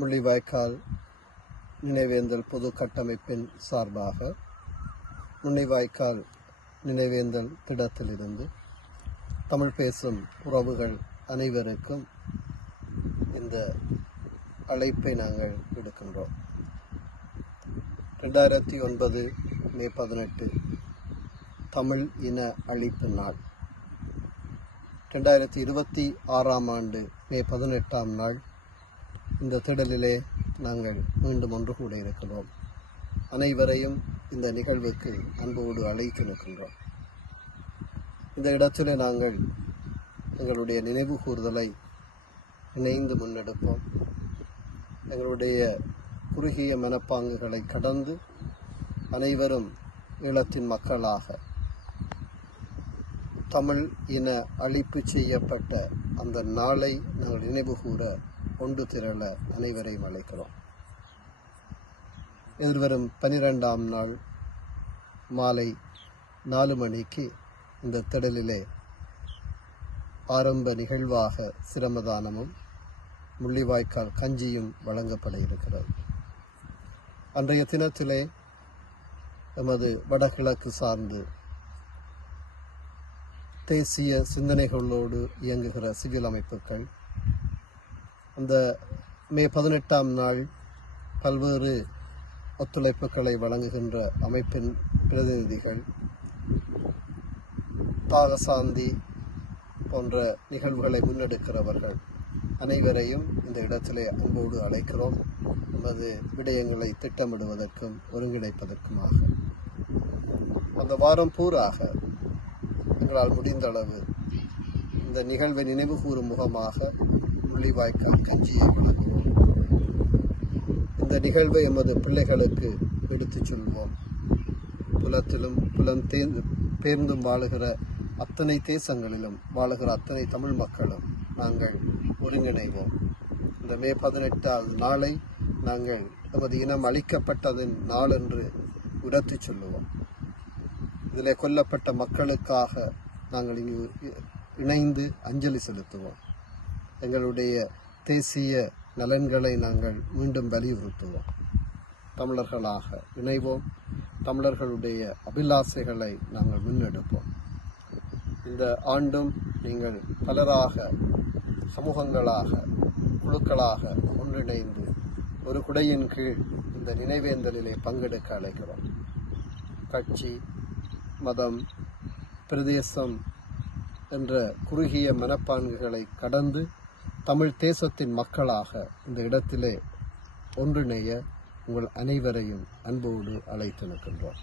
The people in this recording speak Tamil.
முள்ளிவாய்க்கால் நினைவேந்தல் பொது கட்டமைப்பின் சார்பாக முள்ளிவாய்க்கால் நினைவேந்தல் திடத்திலிருந்து தமிழ் பேசும் உறவுகள் அனைவருக்கும் இந்த அழைப்பை நாங்கள் விடுக்கின்றோம். 2009 மே 18 தமிழ் இன அழிப்பு நாள். 2026 ஆண்டு மே 18 நாள் இந்த திடலிலே நாங்கள் மீண்டும் ஒன்று கூட இருக்கிறோம். அனைவரையும் இந்த நிகழ்வுக்கு அன்போடு அழைத்து நிற்கின்றோம். இந்த இடத்திலே நாங்கள் எங்களுடைய நினைவு கூறுதலை இணைந்து முன்னெடுப்போம். எங்களுடைய குறுகிய மனப்பாங்குகளை கடந்து அனைவரும் ஈழத்தின் மக்களாக தமிழ் இன அழிப்பு செய்யப்பட்ட அந்த நாளை நாங்கள் நினைவு கூற ஒன்று திரள அனைவரையும் அழைக்கிறோம். எதிர்வரும் 12ஆம் நாள் மாலை 4 மணிக்கு இந்த திடலிலே ஆரம்ப நிகழ்வாக சிரமதானமும் முள்ளிவாய்க்கால் கஞ்சியும் வழங்கப்பட இருக்கிறது. அன்றைய தினத்திலே எமது வடகிழக்கு சார்ந்து தேசிய சிந்தனைகளோடு இயங்குகிற சிவில் அமைப்புகள் அந்த மே 18ஆம் நாள் பல்வேறு ஒத்துழைப்புகளை வழங்குகின்ற அமைப்பின் பிரதிநிதிகள், தாகசாந்தி போன்ற நிகழ்வுகளை முன்னெடுக்கிறவர்கள் அனைவரையும் இந்த இடத்திலே அன்போடு அழைக்கிறோம். நமது விடயங்களை திட்டமிடுவதற்கும் ஒருங்கிணைப்பதற்குமாக அந்த வாரம் பூராக எங்களால் முடிந்த அளவு இந்த நிகழ்வை நினைவு கூறும் முகமாக முள்ளிவாய்க்கால் கஞ்சியை வழங்குவோம். இந்த நிகழ்வை எமது பிள்ளைகளுக்கு எடுத்துச் சொல்வோம். புலத்திலும் பேர்ந்தும் வாழுகிற அத்தனை தேசங்களிலும் வாழுகிற அத்தனை தமிழ் மக்களும் நாங்கள் ஒருங்கிணைவோம். இந்த மே 18 நாளை நாங்கள் எமது இனம் அழிக்கப்பட்டதன் நாள் என்று உரத்துச் சொல்லுவோம். இதில் கொல்லப்பட்ட மக்களுக்காக நாங்கள் இங்கு இணைந்து அஞ்சலி செலுத்துவோம். எங்களுடைய தேசிய நலன்களை நாங்கள் மீண்டும் வலியுறுத்துவோம். தமிழர்களாக இணைவோம். தமிழர்களுடைய அபிலாசைகளை நாங்கள் முன்னெடுப்போம். இந்த ஆண்டும் நீங்கள் பலராக, சமூகங்களாக, குழுக்களாக ஒன்றிணைந்து ஒரு குடையின் கீழ் இந்த நினைவேந்தலிலே பங்கெடுக்க அழைக்கிறோம். கட்சி, மதம், பிரதேசம் என்ற குறுகிய மனப்பான்குகளை கடந்து தமிழ் தேசத்தின் மக்களாக இந்த இடத்திலே ஒன்றிணைய உங்கள் அனைவரையும் அன்போடு அழைத்து நிற்கின்றோம்.